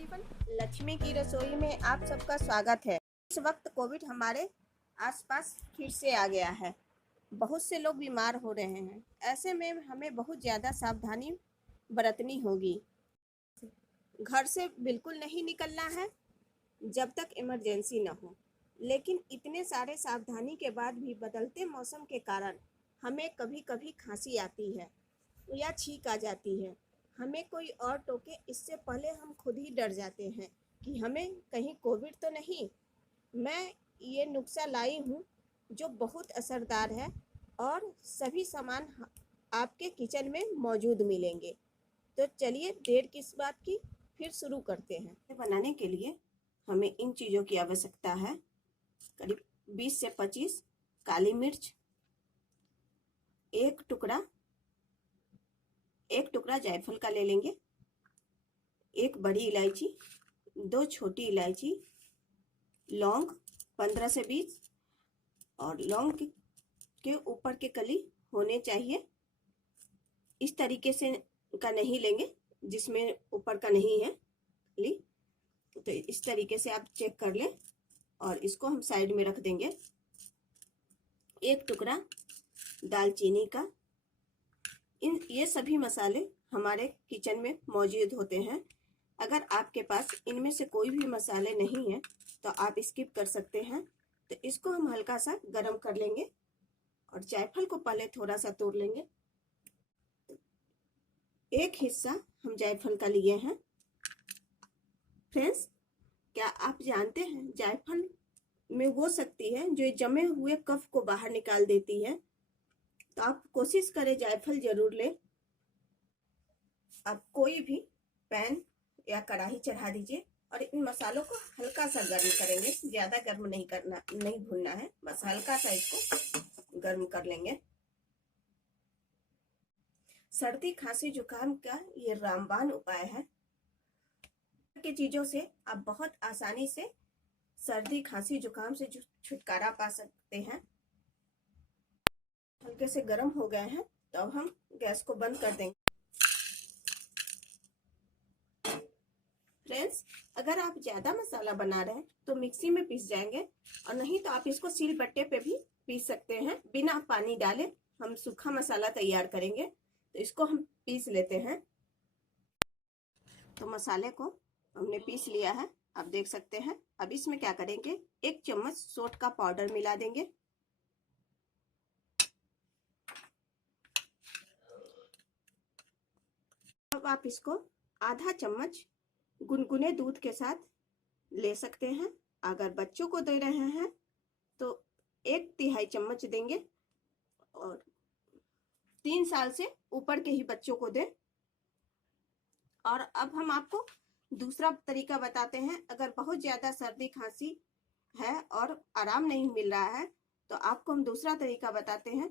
Everyone, Lakshmi की रसोई में आप सबका स्वागत है। इस वक्त कोविड हमारे आसपास फिर से आ गया है। बहुत से लोग बीमार हो रहे हैं। ऐसे में हमें बहुत ज़्यादा सावधानी बरतनी होगी। घर से बिल्कुल नहीं निकलना है जब तक इमरजेंसी न हो। लेकिन इतने सारे सावधानी के बाद भी बदलते मौसम के कारण हमें कभी कभी खांसी आती है या छींक आ जाती है। हमें कोई और टोके इससे पहले हम खुद ही डर जाते हैं कि हमें कहीं कोविड तो नहीं। मैं ये नुस्खा लाई हूँ जो बहुत असरदार है और सभी सामान आपके किचन में मौजूद मिलेंगे। तो चलिए देर किस बात की, फिर शुरू करते हैं। बनाने के लिए हमें इन चीज़ों की आवश्यकता है। करीब 20 से 25 काली मिर्च, एक टुकड़ा जायफल का ले लेंगे, एक बड़ी इलायची, 2 छोटी इलायची, लौंग 15 से 20 और लौंग के ऊपर के कली होने चाहिए। इस तरीके से का नहीं लेंगे जिसमें ऊपर का नहीं है कली, तो इस तरीके से आप चेक कर लें और इसको हम साइड में रख देंगे। एक टुकड़ा दालचीनी का। ये सभी मसाले हमारे किचन में मौजूद होते हैं। अगर आपके पास इनमें से कोई भी मसाले नहीं है तो आप स्किप कर सकते हैं। तो इसको हम हल्का सा गरम कर लेंगे और जायफल को पहले थोड़ा सा तोड़ लेंगे। एक हिस्सा हम जायफल का लिए हैं। फ्रेंड्स, क्या आप जानते हैं जायफल में वो शक्ति है जो जमे हुए कफ को बाहर निकाल देती है। तो आप कोशिश करें जायफल जरूर लें। आप कोई भी पैन या कढ़ाई चढ़ा दीजिए और इन मसालों को हल्का सा गर्म करेंगे। ज्यादा गर्म नहीं भूनना है, बस हल्का सा इसको गर्म कर लेंगे। सर्दी खांसी जुकाम का ये रामबाण उपाय है। की चीजों से आप बहुत आसानी से सर्दी खांसी जुकाम से छुटकारा पा सकते हैं। हल्के से गर्म हो गए हैं तो अब हम गैस को बंद कर देंगे। फ्रेंड्स, अगर आप ज्यादा मसाला बना रहे हैं तो मिक्सी में पीस जाएंगे और नहीं तो आप इसको सिलबट्टे पे भी पीस सकते हैं। बिना पानी डाले हम सूखा मसाला तैयार करेंगे, तो इसको हम पीस लेते हैं। तो मसाले को हमने पीस लिया है, आप देख सकते हैं। अब इसमें क्या करेंगे, 1 चम्मच सौंठ का पाउडर मिला देंगे। अब आप इसको आधा चम्मच गुनगुने दूध के साथ ले सकते हैं। अगर बच्चों को दे रहे हैं तो 1/3 चम्मच देंगे और 3 साल से ऊपर के ही बच्चों को दें। और अब हम आपको दूसरा तरीका बताते हैं। अगर बहुत ज्यादा सर्दी खांसी है और आराम नहीं मिल रहा है तो आपको हम दूसरा तरीका बताते हैं।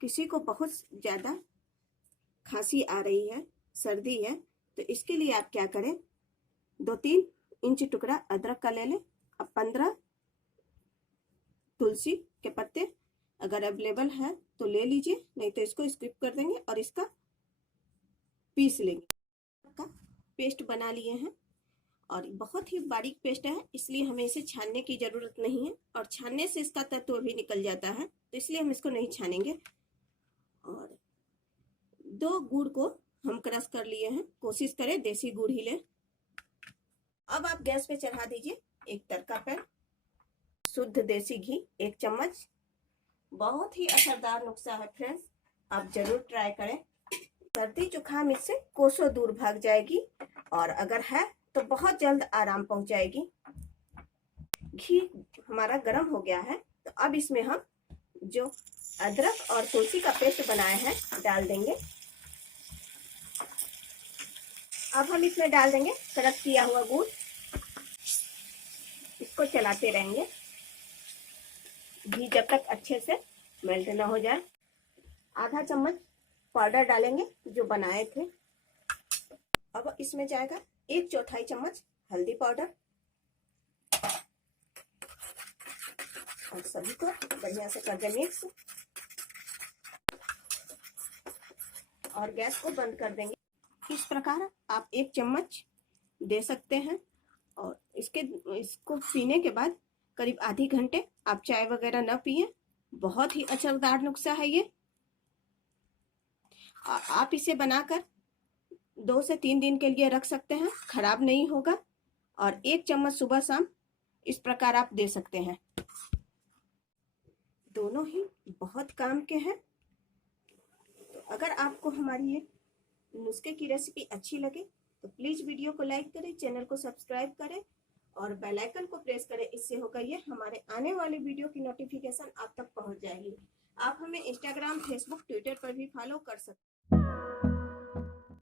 किसी को बहुत ज्यादा खांसी आ रही है, सर्दी है, तो इसके लिए आप क्या करें, 2-3 इंच टुकड़ा अदरक का ले लें। अब 15 तुलसी के पत्ते अगर अवेलेबल है तो ले लीजिए, नहीं तो इसको स्किप कर देंगे और इसका पीस लेंगे। का पेस्ट बना लिए हैं और बहुत ही बारीक पेस्ट है, इसलिए हमें इसे छानने की जरूरत नहीं है और छानने से इसका तत्व भी निकल जाता है, तो इसलिए हम इसको नहीं छानेंगे। और 2 गुड़ को हम क्रश कर लिए हैं। कोशिश करें देसी गुड़ ही लें। अब आप गैस पे चढ़ा दीजिए एक तड़का पैन। शुद्ध देसी घी 1 चम्मच। बहुत ही असरदार नुस्खा है फ्रेंड्स, आप जरूर ट्राई करें। सर्दी जुकाम इससे कोसों दूर भाग जाएगी और अगर है तो बहुत जल्द आराम पहुंच जाएगी। घी हमारा गर्म हो गया है तो अब इसमें हम जो अदरक और तुलसी का पेस्ट बनाया है डाल देंगे। अब हम इसमें डाल देंगे क्रश किया हुआ गुड़। इसको चलाते रहेंगे घी जब तक अच्छे से मेल्ट ना हो जाए। आधा चम्मच पाउडर डालेंगे जो बनाए थे। अब इसमें जाएगा 1/4 चम्मच हल्दी पाउडर और सभी को बढ़िया से कर दे मिक्स और गैस को बंद कर देंगे। इस प्रकार आप 1 चम्मच दे सकते हैं और इसको पीने के बाद करीब आधे घंटे आप चाय वगैरह ना पिए। बहुत ही असरदार नुस्खा है ये। आप इसे बनाकर 2 से 3 दिन के लिए रख सकते हैं, खराब नहीं होगा। और 1 चम्मच सुबह शाम इस प्रकार आप दे सकते हैं। दोनों ही बहुत काम के हैं। तो अगर आपको हमारी ये नुस्खे की रेसिपी अच्छी लगे तो प्लीज़ वीडियो को लाइक करें, चैनल को सब्सक्राइब करें और बेल आइकन को प्रेस करें। इससे होगा ये हमारे आने वाले वीडियो की नोटिफिकेशन आप तक पहुंच जाएगी। आप हमें इंस्टाग्राम, फेसबुक, ट्विटर पर भी फॉलो कर सकते हैं।